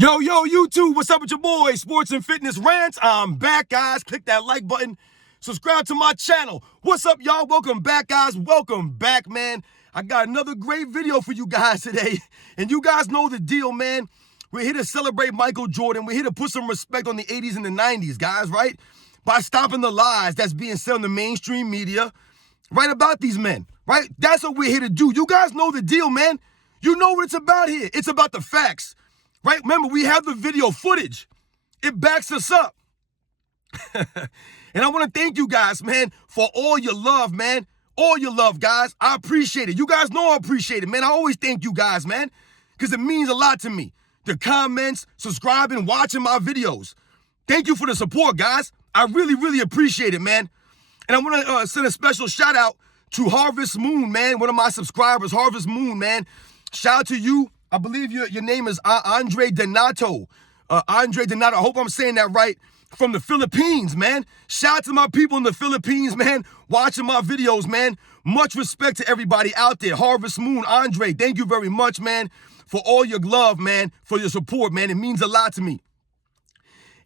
Yo, YouTube, what's up with your boy, Sports and Fitness Rants? I'm back, guys. Click that like button. Subscribe to my channel. What's up, y'all? Welcome back, guys. Welcome back, man. I got another great video for you guys today. And you guys know the deal, man. We're here to celebrate Michael Jordan. We're here to put some respect on the 80s and the 90s, guys, right? By stopping the lies that's being said in the mainstream media, right, about these men, right? That's what we're here to do. You guys know the deal, man. You know what it's about here. It's about the facts. Right? Remember, we have the video footage. It backs us up. And I want to thank you guys, man, for all your love, man. All your love, guys. I appreciate it. You guys know I appreciate it, man. I always thank you guys, man, because it means a lot to me. The comments, subscribing, watching my videos. Thank you for the support, guys. I really, really appreciate it, man. And I want to send a special shout out to Harvest Moon, man, one of my subscribers, Harvest Moon, man. Shout out to you. I believe your name is Andre Donato. Andre Donato. I hope I'm saying that right. From the Philippines, man. Shout out to my people in the Philippines, man. Watching my videos, man. Much respect to everybody out there. Harvest Moon, Andre, thank you very much, man, for all your love, man, for your support, man. It means a lot to me.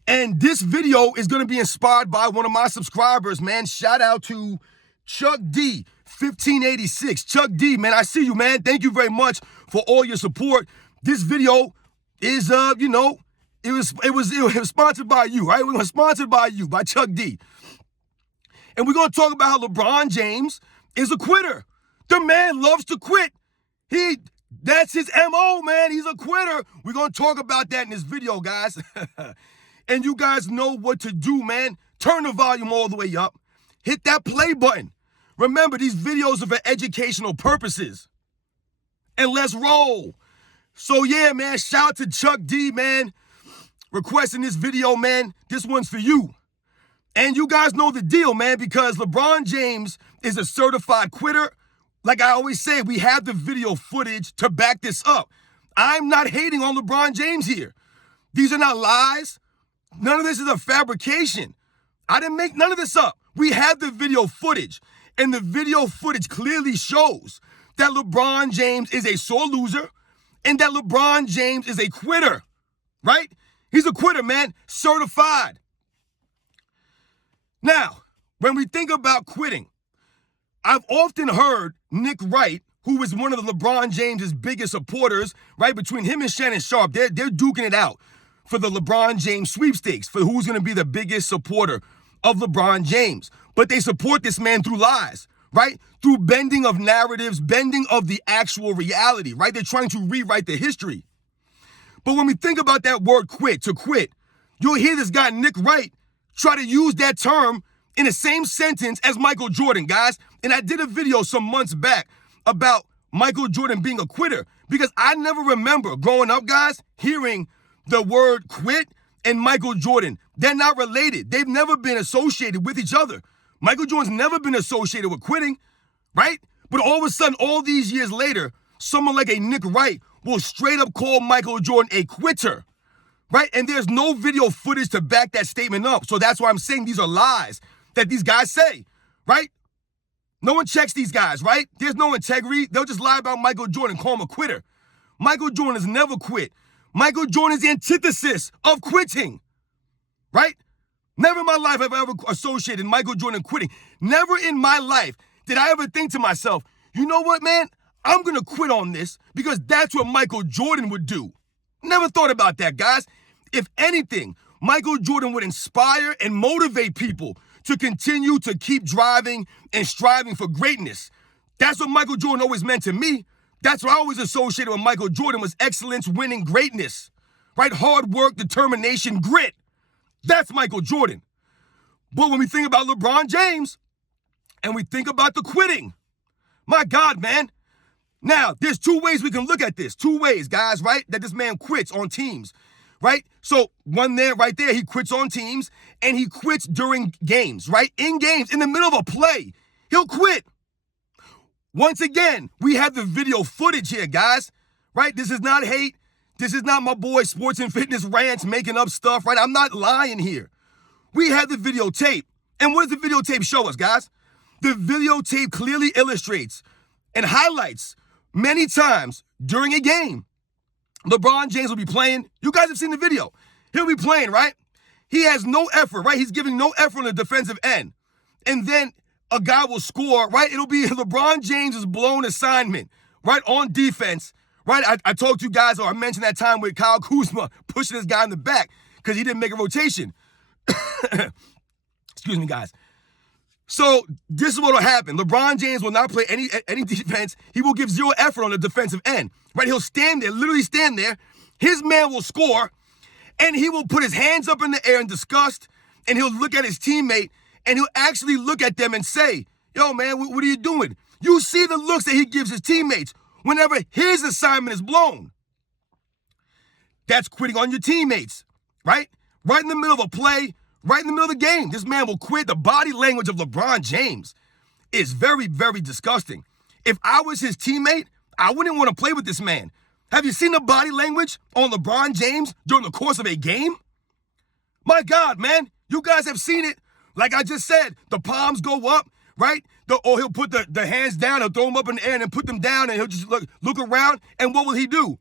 And this video is going to be inspired by one of my subscribers, man. Shout out to Chuck D, 1586. Chuck D, man, I see you, man. Thank you very much for all your support. This video is, it was sponsored by you, right? We're sponsored by you, by Chuck D. And we're going to talk about how LeBron James is a quitter. The man loves to quit. That's his MO, man. He's a quitter. We're going to talk about that in this video, guys. And you guys know what to do, man. Turn the volume all the way up. Hit that play button. Remember, these videos are for educational purposes. And let's roll. So, yeah, man, shout out to Chuck D, man, requesting this video, man. This one's for you. And you guys know the deal, man, because LeBron James is a certified quitter. Like I always say, we have the video footage to back this up. I'm not hating on LeBron James here. These are not lies. None of this is a fabrication. I didn't make none of this up. We have the video footage, and the video footage clearly shows that LeBron James is a sore loser and that LeBron James is a quitter, right? He's a quitter, man, certified. Now, when we think about quitting, I've often heard Nick Wright, who is one of the LeBron James's biggest supporters, right, between him and Shannon Sharp, they're duking it out for the LeBron James sweepstakes, for who's going to be the biggest supporter of LeBron James. But they support this man through lies, right? Through bending of narratives, bending of the actual reality, right? They're trying to rewrite the history. But when we think about that word quit, to quit, you'll hear this guy, Nick Wright, try to use that term in the same sentence as Michael Jordan, guys. And I did a video some months back about Michael Jordan being a quitter because I never remember growing up, guys, hearing the word quit and Michael Jordan. They're not related. They've never been associated with each other. Michael Jordan's never been associated with quitting, right? But all of a sudden, all these years later, someone like a Nick Wright will straight up call Michael Jordan a quitter, right? And there's no video footage to back that statement up. So that's why I'm saying these are lies that these guys say, right? No one checks these guys, right? There's no integrity. They'll just lie about Michael Jordan, call him a quitter. Michael Jordan has never quit. Michael Jordan is the antithesis of quitting, right? Never in my life have I ever associated Michael Jordan quitting. Never in my life did I ever think to myself, you know what, man? I'm going to quit on this because that's what Michael Jordan would do. Never thought about that, guys. If anything, Michael Jordan would inspire and motivate people to continue to keep driving and striving for greatness. That's what Michael Jordan always meant to me. That's what I always associated with Michael Jordan was excellence, winning, greatness, right? Hard work, determination, grit. That's Michael Jordan. But when we think about LeBron James and we think about the quitting, my God, man. Now, there's two ways we can look at this. Two ways, guys, right? That this man quits on teams, right? So one there, right there, he quits on teams and he quits during games, right? In games, in the middle of a play, he'll quit. Once again, we have the video footage here, guys, right? This is not hate. This is not my boy Sports and Fitness Rants making up stuff, right? I'm not lying here. We have the videotape. And what does the videotape show us, guys? The videotape clearly illustrates and highlights many times during a game LeBron James will be playing. You guys have seen the video. He'll be playing, right? He has no effort, right? He's giving no effort on the defensive end. And then a guy will score, right? It'll be LeBron James' blown assignment, right, on defense, right? I told you guys, or I mentioned that time with Kyle Kuzma pushing this guy in the back because he didn't make a rotation. Excuse me, guys. So this is what will happen. LeBron James will not play any defense. He will give zero effort on the defensive end, right? He'll stand there, literally stand there. His man will score, and he will put his hands up in the air in disgust, and he'll look at his teammate, and he'll actually look at them and say, yo, man, what are you doing? You see the looks that he gives his teammates whenever his assignment is blown. That's quitting on your teammates, right? Right in the middle of a play, right in the middle of the game. This man will quit. The body language of LeBron James is very, very disgusting. If I was his teammate, I wouldn't want to play with this man. Have you seen the body language on LeBron James during the course of a game? My God, man, you guys have seen it. Like I just said, the palms go up, right? Or he'll put the hands down, he'll throw them up in the air and then put them down, and he'll just look around, and what will he do?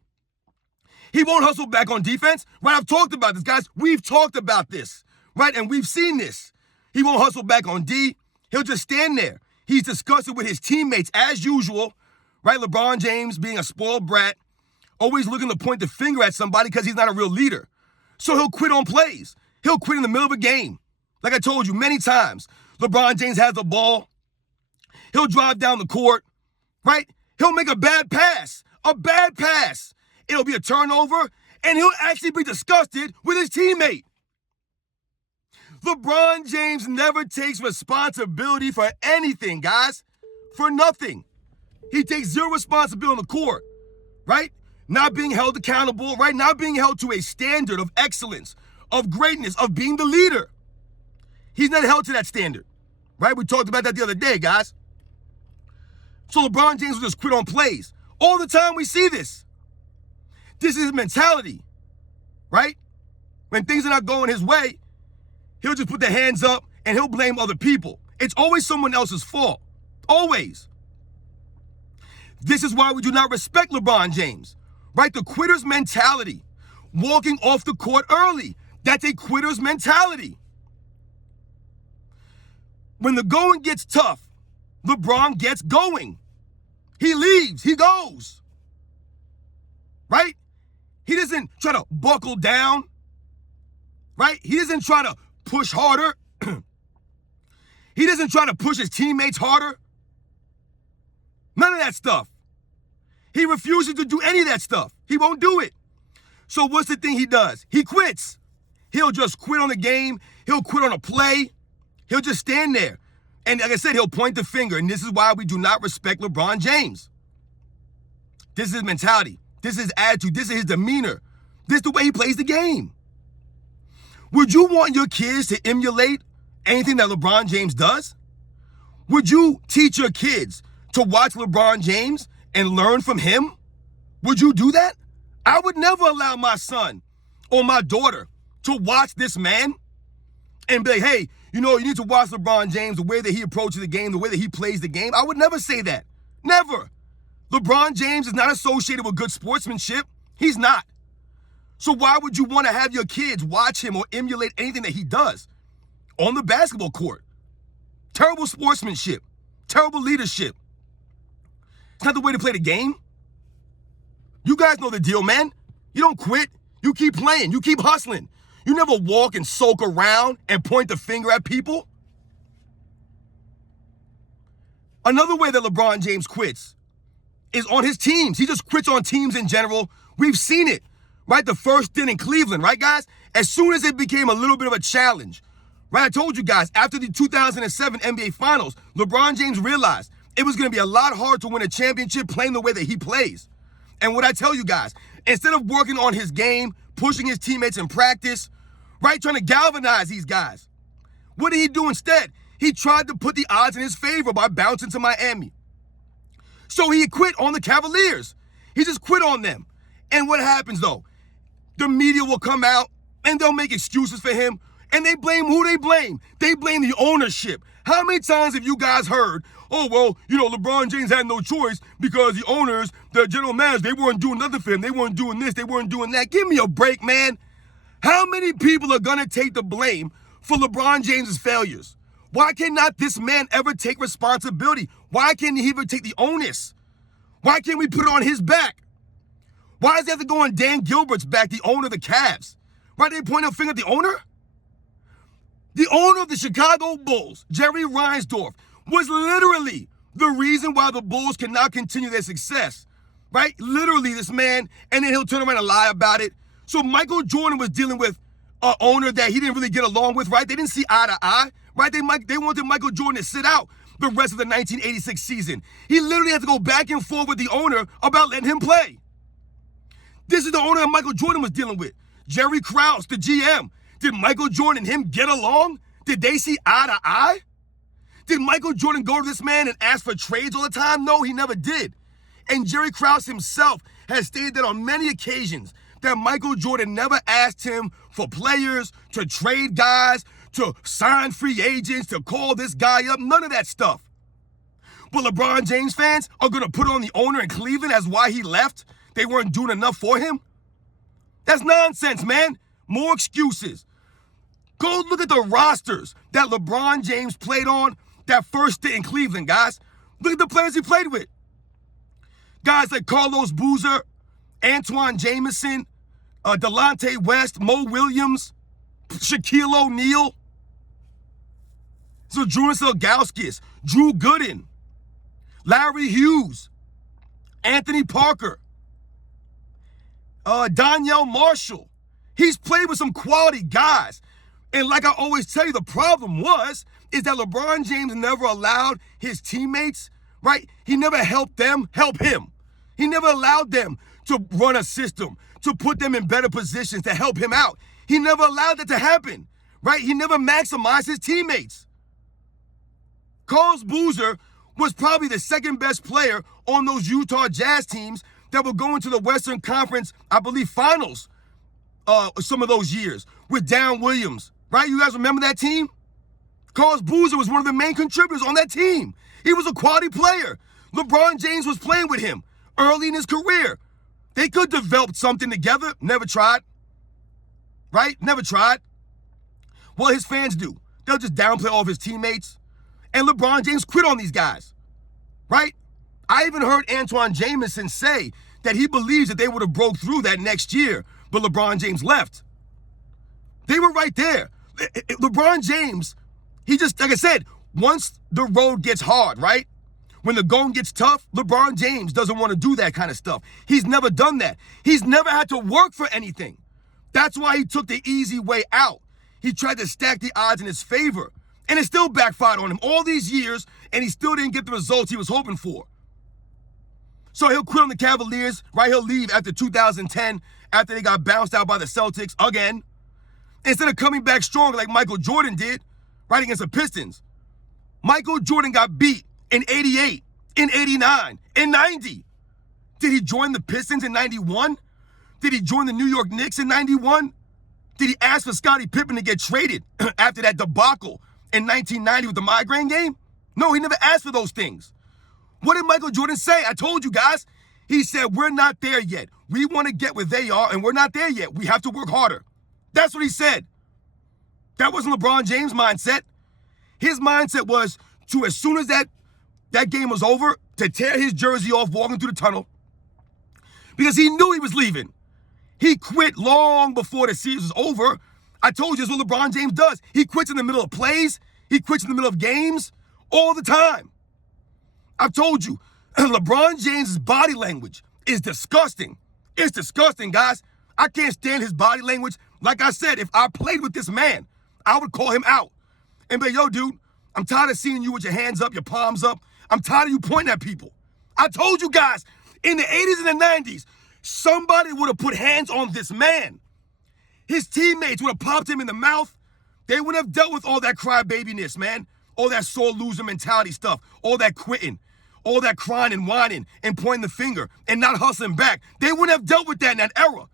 He won't hustle back on defense, right? I've talked about this, guys. We've talked about this, right? And we've seen this. He won't hustle back on D. He'll just stand there. He's disgusted with his teammates as usual, right? LeBron James being a spoiled brat, always looking to point the finger at somebody because he's not a real leader. So he'll quit on plays. He'll quit in the middle of a game. Like I told you many times, LeBron James has the ball. He'll drive down the court, right? He'll make a bad pass. It'll be a turnover, and he'll actually be disgusted with his teammate. LeBron James never takes responsibility for anything, guys. For nothing. He takes zero responsibility on the court, right? Not being held accountable, right? Not being held to a standard of excellence, of greatness, of being the leader. He's not held to that standard, right? We talked about that the other day, guys. So LeBron James will just quit on plays. All the time we see this. This is his mentality, right? When things are not going his way, he'll just put the hands up and he'll blame other people. It's always someone else's fault. Always. This is why we do not respect LeBron James, right? The quitter's mentality. Walking off the court early. That's a quitter's mentality. When the going gets tough, LeBron gets going. He leaves. He goes. Right? He doesn't try to buckle down. Right? He doesn't try to push harder. He doesn't try to push his teammates harder. None of that stuff. He refuses to do any of that stuff. He won't do it. So what's the thing he does? He quits. He'll just quit on the game. He'll quit on a play. He'll just stand there. And like I said, he'll point the finger. And this is why we do not respect LeBron James. This is his mentality. This is his attitude. This is his demeanor. This is the way he plays the game. Would you want your kids to emulate anything that LeBron James does? Would you teach your kids to watch LeBron James and learn from him? Would you do that? I would never allow my son or my daughter to watch this man and be like, hey, you need to watch LeBron James, the way that he approaches the game, the way that he plays the game. I would never say that. Never. LeBron James is not associated with good sportsmanship. He's not. So why would you want to have your kids watch him or emulate anything that he does on the basketball court? Terrible sportsmanship. Terrible leadership. It's not the way to play the game. You guys know the deal, man. You don't quit. You keep playing. You keep hustling. You never walk and sulk around and point the finger at people. Another way that LeBron James quits is on his teams. He just quits on teams in general. We've seen it, right? The first stint in Cleveland, right, guys? As soon as it became a little bit of a challenge, right? I told you guys, after the 2007 NBA Finals, LeBron James realized it was going to be a lot harder to win a championship playing the way that he plays. And what I tell you guys, instead of working on his game, pushing his teammates in practice, right, trying to galvanize these guys, what did he do instead? He tried to put the odds in his favor by bouncing to Miami. So he quit on the Cavaliers. He just quit on them. And what happens, though? The media will come out, and they'll make excuses for him, and they blame who they blame. They blame the ownership. How many times have you guys heard, oh, well, LeBron James had no choice because the owners, the general managers, they weren't doing nothing for him. They weren't doing this. They weren't doing that. Give me a break, man. How many people are going to take the blame for LeBron James's failures? Why cannot this man ever take responsibility? Why can't he even take the onus? Why can't we put it on his back? Why does it have to go on Dan Gilbert's back, the owner of the Cavs? Why they point a finger at the owner? The owner of the Chicago Bulls, Jerry Reinsdorf, was literally the reason why the Bulls cannot continue their success, right? Literally, this man, and then he'll turn around and lie about it. So Michael Jordan was dealing with an owner that he didn't really get along with, right? They didn't see eye to eye, right? They wanted Michael Jordan to sit out the rest of the 1986 season. He literally had to go back and forth with the owner about letting him play. This is the owner that Michael Jordan was dealing with. Jerry Krause, the GM. Did Michael Jordan and him get along? Did they see eye to eye? Did Michael Jordan go to this man and ask for trades all the time? No, he never did. And Jerry Krause himself has stated that on many occasions that Michael Jordan never asked him for players, to trade guys, to sign free agents, to call this guy up, none of that stuff. But LeBron James fans are going to put on the owner in Cleveland as why he left. They weren't doing enough for him. That's nonsense, man. More excuses. Go look at the rosters that LeBron James played on that first stint in Cleveland, guys. Look at the players he played with. Guys like Carlos Boozer, Antoine Jameson, Delonte West, Mo Williams, Shaquille O'Neal, Zydrunas Ilgauskas, Drew Gooden, Larry Hughes, Anthony Parker, Donnell Marshall. He's played with some quality guys. And like I always tell you, the problem is that LeBron James never allowed his teammates, right? He never helped them help him. He never allowed them to run a system, to put them in better positions, to help him out. He never allowed that to happen, right? He never maximized his teammates. Carlos Boozer was probably the second best player on those Utah Jazz teams that were going to the Western Conference, I believe, finals some of those years with Darren Williams, right? You guys remember that team? Carlos Boozer was one of the main contributors on that team. He was a quality player. LeBron James was playing with him early in his career. They could develop something together. Never tried. Right? Never tried. What his fans do, they'll just downplay all of his teammates. And LeBron James quit on these guys. Right? I even heard Antoine Jameson say that he believes that they would have broke through that next year, but LeBron James left. They were right there. LeBron James, he just, like I said, once the road gets hard, right? When the going gets tough, LeBron James doesn't want to do that kind of stuff. He's never done that. He's never had to work for anything. That's why he took the easy way out. He tried to stack the odds in his favor, and it still backfired on him all these years, and he still didn't get the results he was hoping for. So he'll quit on the Cavaliers, right? He'll leave after 2010, after they got bounced out by the Celtics again. Instead of coming back stronger like Michael Jordan did, right, against the Pistons. Michael Jordan got beat in 88, in 89, in 90. Did he join the Pistons in 91? Did he join the New York Knicks in 91? Did he ask for Scottie Pippen to get traded after that debacle in 1990 with the migraine game? No, he never asked for those things. What did Michael Jordan say? I told you guys. He said, we're not there yet. We want to get where they are, and we're not there yet. We have to work harder. That's what he said. That wasn't LeBron James' mindset. His mindset was to, as soon as that game was over, to tear his jersey off walking through the tunnel because he knew he was leaving. He quit long before the season was over. I told you, this is what LeBron James does. He quits in the middle of plays. He quits in the middle of games all the time. I've told you, LeBron James' body language is disgusting. It's disgusting, guys. I can't stand his body language. Like I said, if I played with this man, I would call him out and be like, yo, dude, I'm tired of seeing you with your hands up, your palms up. I'm tired of you pointing at people. I told you guys, in the 80s and the 90s, somebody would have put hands on this man. His teammates would have popped him in the mouth. They would have dealt with all that crybabiness, man. All that sore loser mentality stuff. All that quitting. All that crying and whining and pointing the finger and not hustling back. They wouldn't have dealt with that in that era.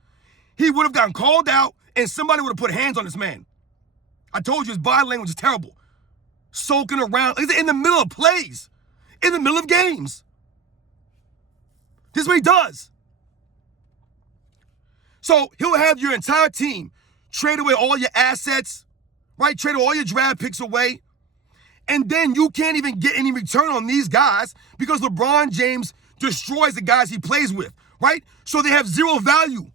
He would have gotten called out and somebody would have put hands on this man. I told you his body language is terrible. sulking around in the middle of plays, in the middle of games. This is what he does. So he'll have your entire team trade away all your assets, right? Trade all your draft picks away. And then you can't even get any return on these guys because LeBron James destroys the guys he plays with, right? So they have zero value,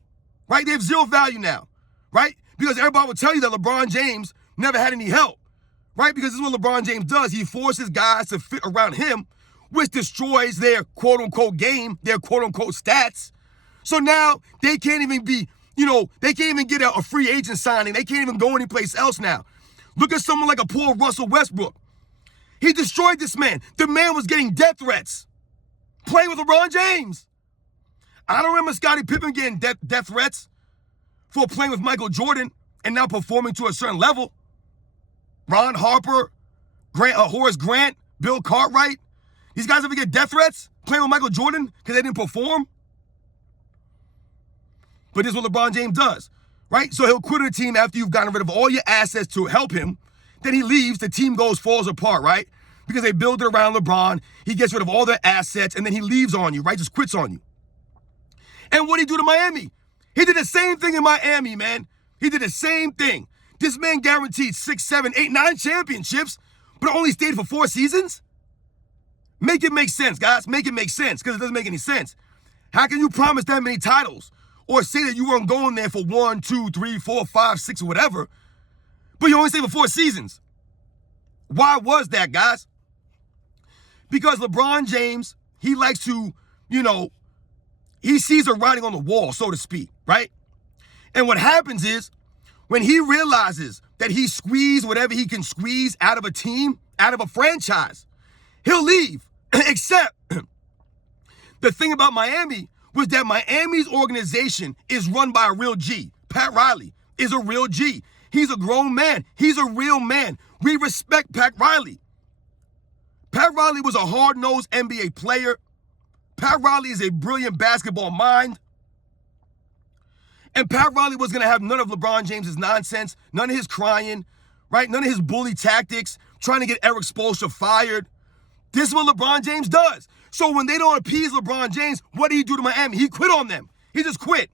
right? They have zero value now, right? Because everybody will tell you that LeBron James never had any help, right? Because this is what LeBron James does. He forces guys to fit around him, which destroys their quote-unquote game, their quote-unquote stats. So now they can't even be, they can't even get a free agent signing. They can't even go anyplace else now. Look at someone like a poor Russell Westbrook. He destroyed this man. The man was getting death threats playing with LeBron James. I don't remember Scottie Pippen getting death threats for playing with Michael Jordan and now performing to a certain level. Ron Harper, Horace Grant, Bill Cartwright. These guys ever get death threats playing with Michael Jordan because they didn't perform? But this is what LeBron James does, right? So he'll quit a team after you've gotten rid of all your assets to help him. Then he leaves, the team falls apart, right? Because they build it around LeBron. He gets rid of all their assets, and then he leaves on you, right? Just quits on you. And what did he do to Miami? He did the same thing in Miami, man. He did the same thing. This man guaranteed 6, 7, 8, 9 championships, but only stayed for 4 seasons? Make it make sense, guys. Make it make sense, because it doesn't make any sense. How can you promise that many titles or say that you weren't going there for 1, 2, 3, 4, 5, 6, or whatever, but you only stayed for 4 seasons? Why was that, guys? Because LeBron James, he likes to, he sees the writing on the wall, so to speak, right? And what happens is, when he realizes that he squeezed whatever he can squeeze out of a team, out of a franchise, he'll leave. Except, the thing about Miami was that Miami's organization is run by a real G. Pat Riley is a real G. He's a grown man. He's a real man. We respect Pat Riley. Pat Riley was a hard-nosed NBA player. Pat Riley is a brilliant basketball mind. And Pat Riley was going to have none of LeBron James's nonsense, none of his crying, right? None of his bully tactics, trying to get Eric Spoelstra fired. This is what LeBron James does. So when they don't appease LeBron James, what did he do to Miami? He quit on them. He just quit.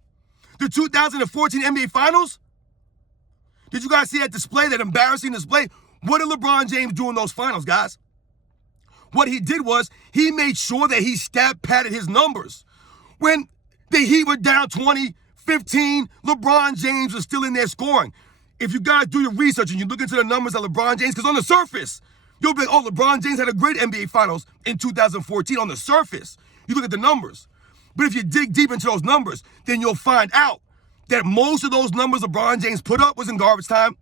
The 2014 NBA Finals, did you guys see that display, that embarrassing display? What did LeBron James do in those finals, guys? What he did was he made sure that he padded his numbers. When the Heat were down 20, 15, LeBron James was still in there scoring. If you guys do your research and you look into the numbers of LeBron James, because on the surface, you'll be like, oh, LeBron James had a great NBA Finals in 2014 on the surface. You look at the numbers. But if you dig deep into those numbers, then you'll find out that most of those numbers LeBron James put up was in garbage time,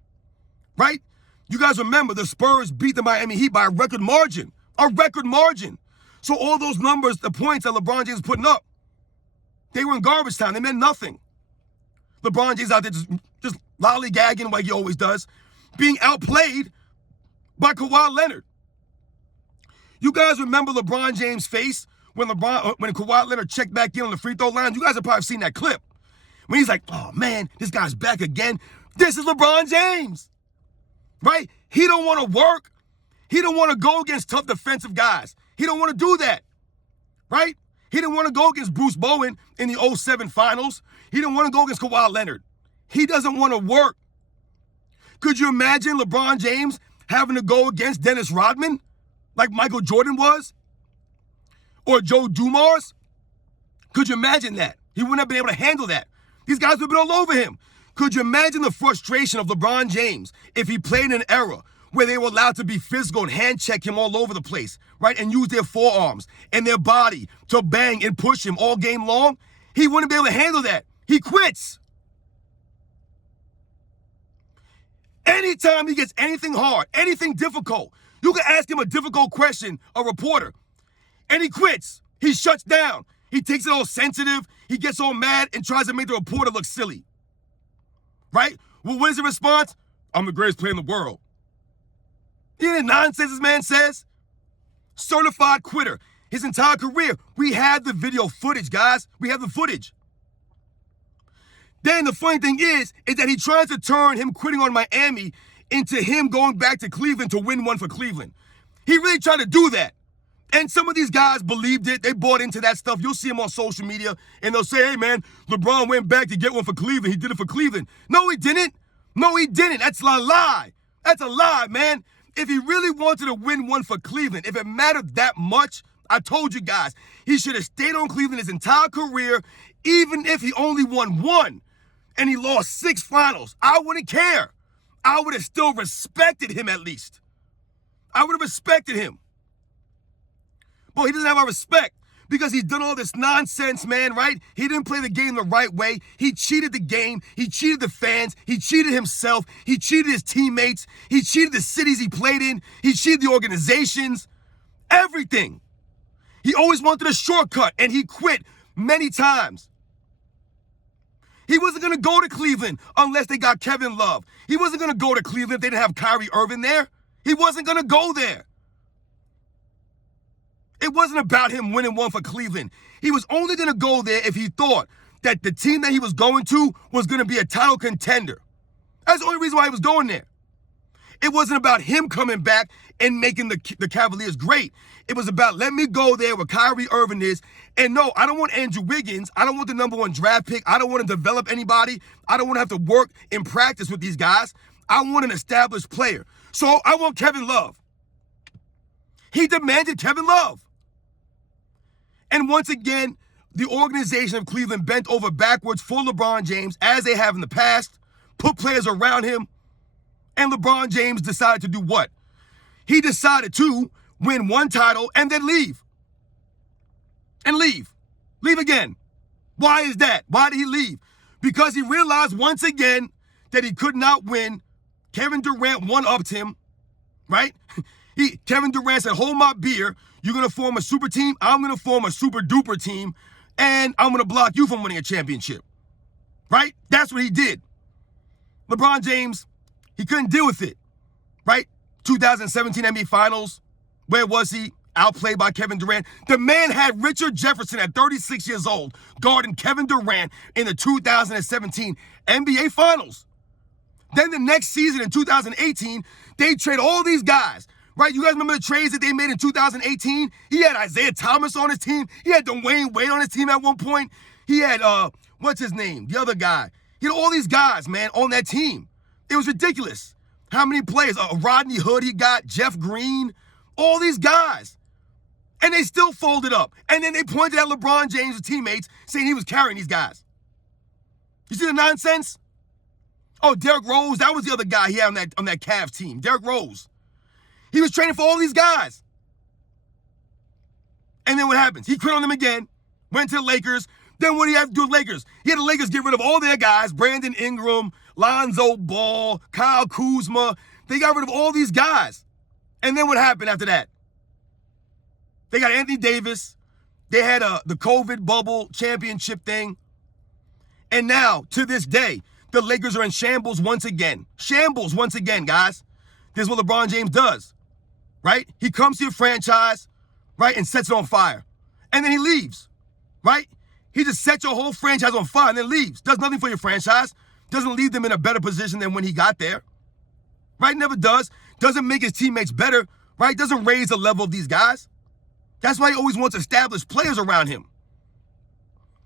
right? You guys remember the Spurs beat the Miami Heat by a record margin. A record margin. So all those numbers, the points that LeBron James was putting up, they were in garbage time. They meant nothing. LeBron James out there just lollygagging like he always does, being outplayed by Kawhi Leonard. You guys remember LeBron James' face when Kawhi Leonard checked back in on the free throw line? You guys have probably seen that clip. When he's like, oh man, this guy's back again. This is LeBron James, right? He don't want to work. He don't want to go against tough defensive guys. He don't want to do that, right? He didn't want to go against Bruce Bowen in the 07 finals. He didn't want to go against Kawhi Leonard. He doesn't want to work. Could you imagine LeBron James having to go against Dennis Rodman like Michael Jordan was? Or Joe Dumars? Could you imagine that? He wouldn't have been able to handle that. These guys would have been all over him. Could you imagine the frustration of LeBron James if he played in an era where they were allowed to be physical and hand check him all over the place, right? And use their forearms and their body to bang and push him all game long? He wouldn't be able to handle that. He quits. Anytime he gets anything hard, anything difficult, you can ask him a difficult question, a reporter, and he quits. He shuts down. He takes it all sensitive. He gets all mad and tries to make the reporter look silly. Right? Well, what is the response? I'm the greatest player in the world. You know the nonsense this man says? Certified quitter. His entire career. We have the video footage, guys. We have the footage. Then the funny thing is that he tries to turn him quitting on Miami into him going back to Cleveland to win one for Cleveland. He really tried to do that. And some of these guys believed it. They bought into that stuff. You'll see them on social media, and they'll say, hey, man, LeBron went back to get one for Cleveland. He did it for Cleveland. No, he didn't. No, he didn't. That's a lie. That's a lie, man. If he really wanted to win one for Cleveland, if it mattered that much, I told you guys, he should have stayed on Cleveland his entire career, even if he only won one and he lost 6 finals. I wouldn't care. I would have still respected him at least. I would have respected him. But he doesn't have our respect because he's done all this nonsense, man, right? He didn't play the game the right way. He cheated the game. He cheated the fans. He cheated himself. He cheated his teammates. He cheated the cities he played in. He cheated the organizations. Everything. He always wanted a shortcut, and he quit many times. He wasn't going to go to Cleveland unless they got Kevin Love. He wasn't going to go to Cleveland if they didn't have Kyrie Irving there. He wasn't going to go there. It wasn't about him winning one for Cleveland. He was only going to go there if he thought that the team that he was going to was going to be a title contender. That's the only reason why he was going there. It wasn't about him coming back and making the Cavaliers great. It was about, let me go there where Kyrie Irving is. And no, I don't want Andrew Wiggins. I don't want the #1 draft pick. I don't want to develop anybody. I don't want to have to work in practice with these guys. I want an established player. So I want Kevin Love. He demanded Kevin Love. And once again, the organization of Cleveland bent over backwards for LeBron James, as they have in the past, put players around him, and LeBron James decided to do what? He decided to win one title and then leave. And leave. Leave again. Why is that? Why did he leave? Because he realized once again that he could not win. Kevin Durant one-upped him, right? Kevin Durant said, hold my beer. You're going to form a super team. I'm going to form a super duper team. And I'm going to block you from winning a championship. Right? That's what he did. LeBron James, he couldn't deal with it. Right? 2017 NBA Finals. Where was he? Outplayed by Kevin Durant. The man had Richard Jefferson at 36 years old guarding Kevin Durant in the 2017 NBA Finals. Then the next season in 2018, they trade all these guys. Right? You guys remember the trades that they made in 2018? He had Isaiah Thomas on his team. He had Dwayne Wade on his team at one point. He had, what's his name? The other guy. He had all these guys, man, on that team. It was ridiculous. How many players? Rodney Hood he got, Jeff Green, all these guys. And they still folded up. And then they pointed at LeBron James' teammates saying he was carrying these guys. You see the nonsense? Oh, Derrick Rose, that was the other guy he had on that Cavs team. Derrick Rose. He was training for all these guys. And then what happens? He quit on them again, went to the Lakers. Then what did he have to do with Lakers? He had the Lakers get rid of all their guys, Brandon Ingram, Lonzo Ball, Kyle Kuzma. They got rid of all these guys. And then what happened after that? They got Anthony Davis. They had the COVID bubble championship thing. And now, to this day, the Lakers are in shambles once again. Shambles once again, guys. This is what LeBron James does. Right? He comes to your franchise, right, and sets it on fire. And then he leaves, right? He just sets your whole franchise on fire and then leaves. Does nothing for your franchise. Doesn't leave them in a better position than when he got there. Right? Never does. Doesn't make his teammates better, right? Doesn't raise the level of these guys. That's why he always wants established players around him.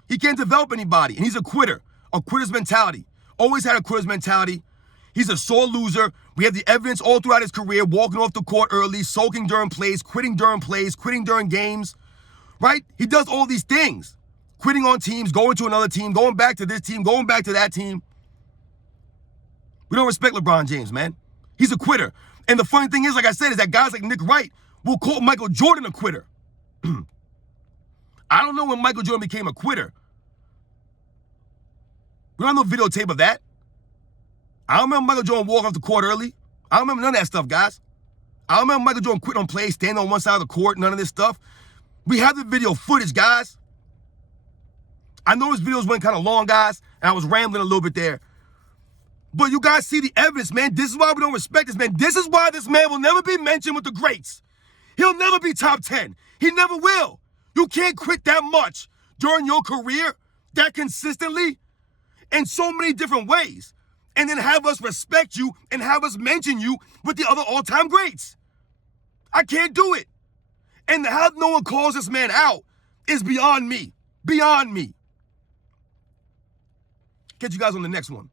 He can't develop anybody, and he's a quitter. A quitter's mentality. Always had a quitter's mentality. He's a sore loser. We have the evidence all throughout his career, walking off the court early, sulking during plays, quitting during games, right? He does all these things. Quitting on teams, going to another team, going back to this team, going back to that team. We don't respect LeBron James, man. He's a quitter. And the funny thing is, like I said, is that guys like Nick Wright will call Michael Jordan a quitter. I don't know when Michael Jordan became a quitter. We don't have no videotape of that. I don't remember Michael Jordan walking off the court early. I don't remember none of that stuff, guys. I don't remember Michael Jordan quitting on plays, standing on one side of the court, none of this stuff. We have the video footage, guys. I know his videos went kind of long, guys, and I was rambling a little bit there. But you guys see the evidence, man. This is why we don't respect this man. This is why this man will never be mentioned with the greats. He'll never be top 10. He never will. You can't quit that much during your career, that consistently, in so many different ways. and then have us respect you and have us mention you with the other all-time greats. I can't do it. And how no one calls this man out is beyond me. Beyond me. Catch you guys on the next one.